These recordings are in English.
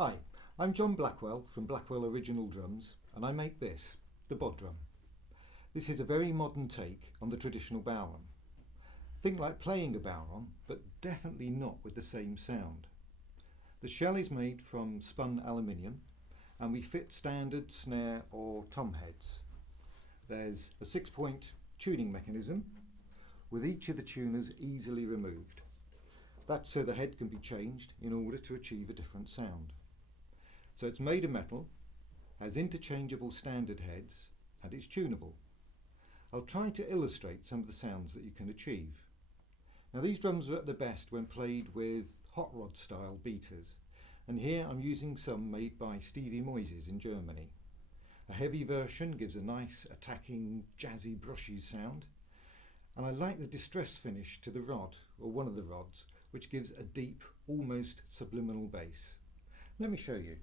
Hi, I'm John Blackwell from Blackwell Original Drums, and I make this, the BODdrum. This is a very modern take on the traditional bodhrán. Think like playing a bodhrán, but definitely not with the same sound. The shell is made from spun aluminium, and we fit standard snare or tom heads. There's a 6-point tuning mechanism, with each of the tuners easily removed. That's so the head can be changed in order to achieve a different sound. So it's made of metal, has interchangeable standard heads, and it's tunable. I'll try to illustrate some of the sounds that you can achieve. Now these drums are at their best when played with hot rod style beaters, and here I'm using some made by Stevie Moises in Germany. A heavy version gives a nice attacking jazzy brushy sound, and I like the distress finish to the rod, or one of the rods, which gives a deep, almost subliminal bass. Let me show you.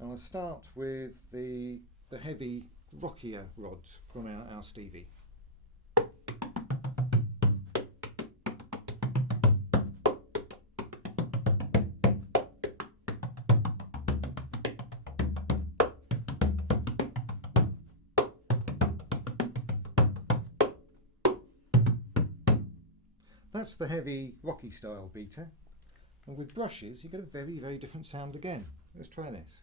And I'll start with the heavy, rockier rods from our Stevie. That's the heavy, rocky style beater. And with brushes, you get a very, very different sound again. Let's try this.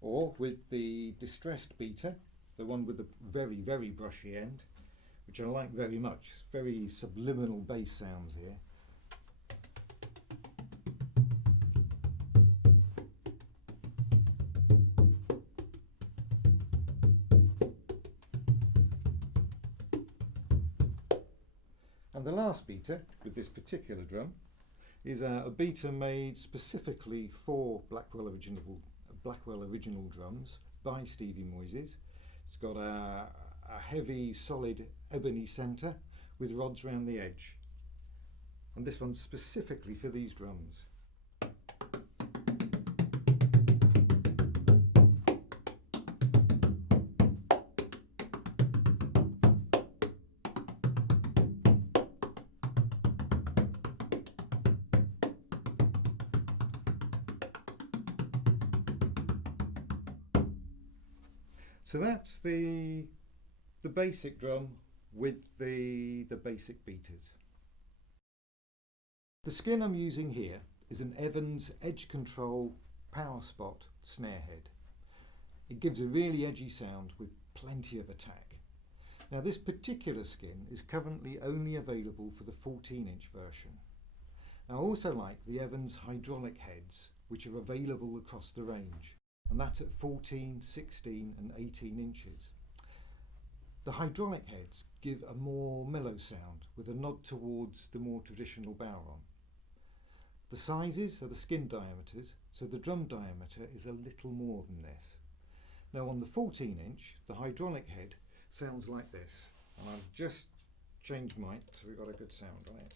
Or with the distressed beater, the one with the very, very brushy end, which I like very much. It's very subliminal bass sounds here. And the last beater with this particular drum is a beater made specifically for Blackwell Original Drums by Stevie Moises. It's got a heavy solid ebony centre with rods around the edge, and this one's specifically for these drums. So that's the basic drum with the basic beaters. The skin I'm using here is an Evans Edge Control Power Spot snare head. It gives a really edgy sound with plenty of attack. Now this particular skin is currently only available for the 14-inch version. Now I also like the Evans hydraulic heads, which are available across the range, and that's at 14, 16 and 18 inches. The hydraulic heads give a more mellow sound with a nod towards the more traditional bodhrán. The sizes are the skin diameters, so the drum diameter is a little more than this. Now on the 14-inch, the hydraulic head sounds like this, and I've just changed mic so we've got a good sound on it.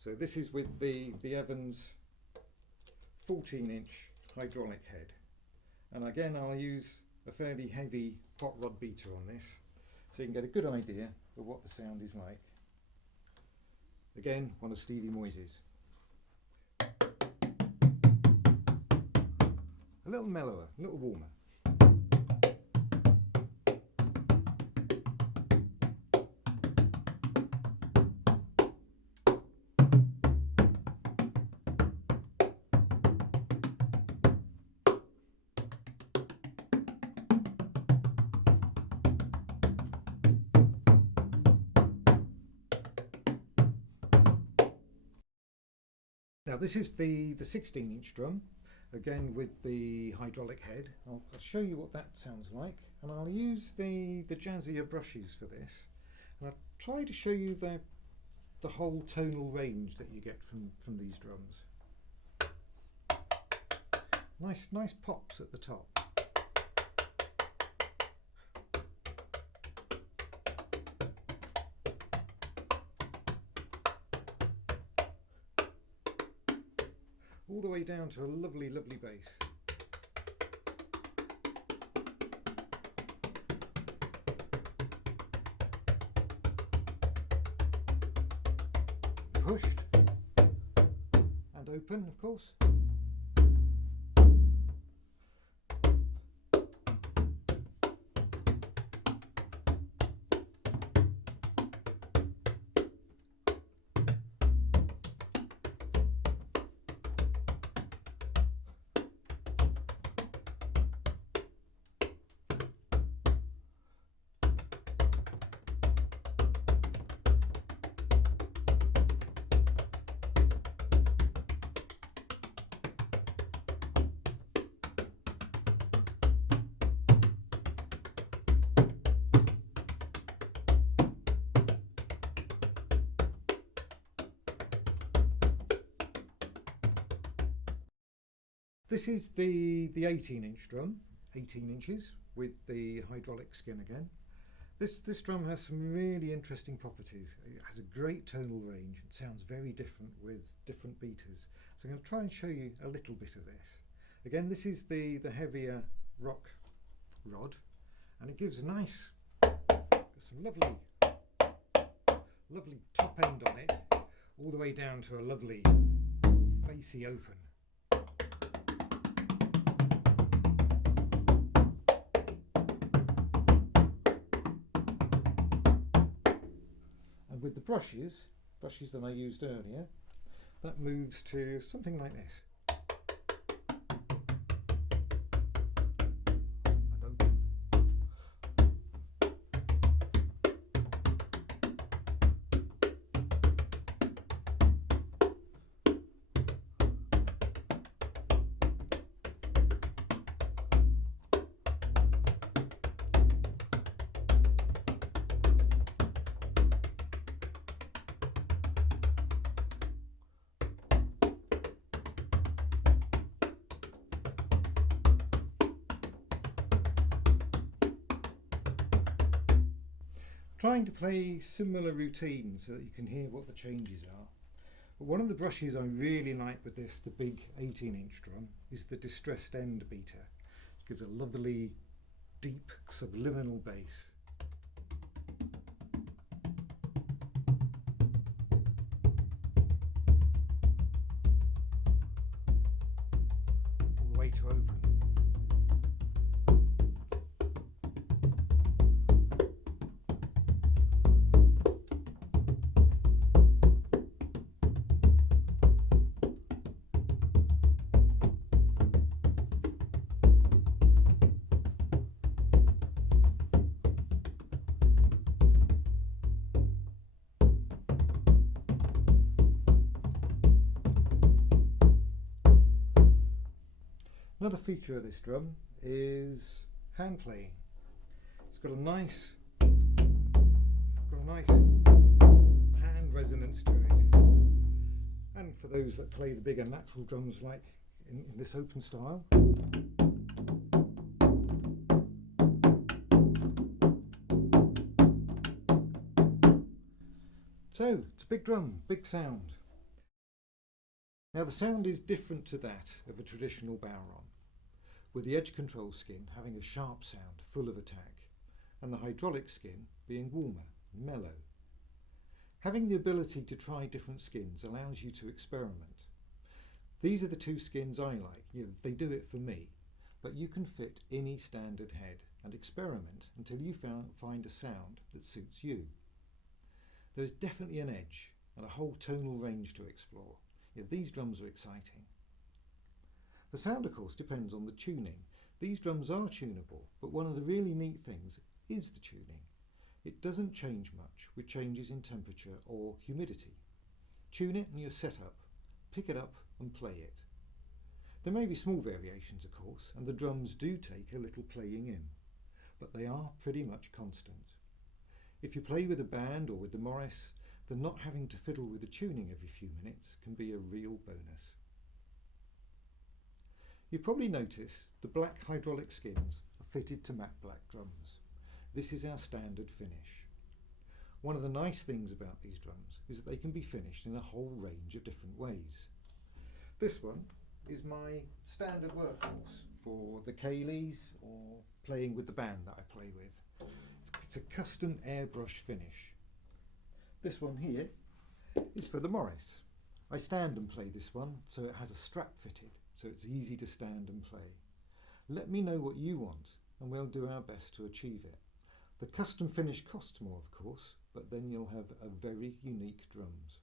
So this is with the Evans 14-inch hydraulic head. And again, I'll use a fairly heavy hot rod beater on this, so you can get a good idea of what the sound is like. Again, one of Stevie Moises. A little mellower, a little warmer. Now this is the 16-inch drum, again with the hydraulic head. I'll show you what that sounds like, and I'll use the jazzier brushes for this, and I'll try to show you the whole tonal range that you get from these drums. Nice pops at the top. all the way down to a lovely, lovely bass. Pushed and open, of course. This is the 18-inch drum, 18 inches with the hydraulic skin again. This drum has some really interesting properties. It has a great tonal range. It sounds very different with different beaters. So I'm going to try and show you a little bit of this. Again, this is the heavier rock rod, and it gives a nice, some lovely top end on it, all the way down to a lovely bassy open. With the brushes that I used earlier, that moves to something like this. And open. Trying to play similar routines so that you can hear what the changes are. But one of the brushes I really like with this, the big 18-inch drum, is the distressed end beater. It gives a lovely, deep, subliminal bass. All the way to open. Another feature of this drum is hand playing. It's got a nice hand resonance to it. And for those that play the bigger natural drums like in this open style. So it's a big drum, big sound. Now the sound is different to that of a traditional bodhrán, with the edge control skin having a sharp sound full of attack and the hydraulic skin being warmer, mellow. Having the ability to try different skins allows you to experiment. These are the two skins I like. They do it for me, but you can fit any standard head and experiment until you find a sound that suits you. There is definitely an edge and a whole tonal range to explore. These drums are exciting. The sound, of course, depends on the tuning. These drums are tunable, but one of the really neat things is the tuning. It doesn't change much with changes in temperature or humidity. Tune it and you're set up. Pick it up and play it. There may be small variations, of course, and the drums do take a little playing in, but they are pretty much constant. If you play with a band or with the Morris, then not having to fiddle with the tuning every few minutes can be a real bonus. You've probably noticed the black hydraulic skins are fitted to matte black drums. This is our standard finish. One of the nice things about these drums is that they can be finished in a whole range of different ways. This one is my standard workhorse for the Kayleys or playing with the band that I play with. It's a custom airbrush finish. This one here is for the Morris. I stand and play this one, so it has a strap fitted, so it's easy to stand and play. Let me know what you want and we'll do our best to achieve it. The custom finish costs more, of course, but then you'll have a very unique drums.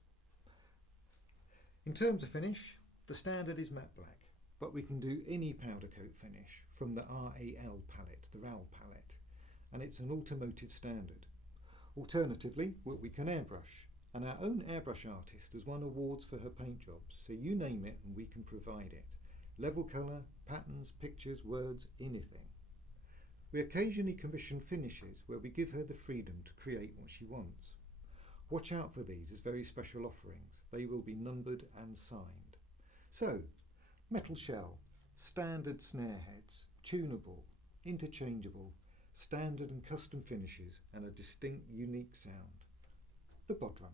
In terms of finish, the standard is matte black, but we can do any powder coat finish from the RAL palette, the RAL palette, and it's an automotive standard. Alternatively, we can airbrush, and our own airbrush artist has won awards for her paint jobs, so you name it and we can provide it. Level colour, patterns, pictures, words, anything. We occasionally commission finishes where we give her the freedom to create what she wants. Watch out for these as very special offerings. They will be numbered and signed. So, metal shell, standard snare heads, tunable, interchangeable, standard and custom finishes, and a distinct, unique sound. The BODdrum.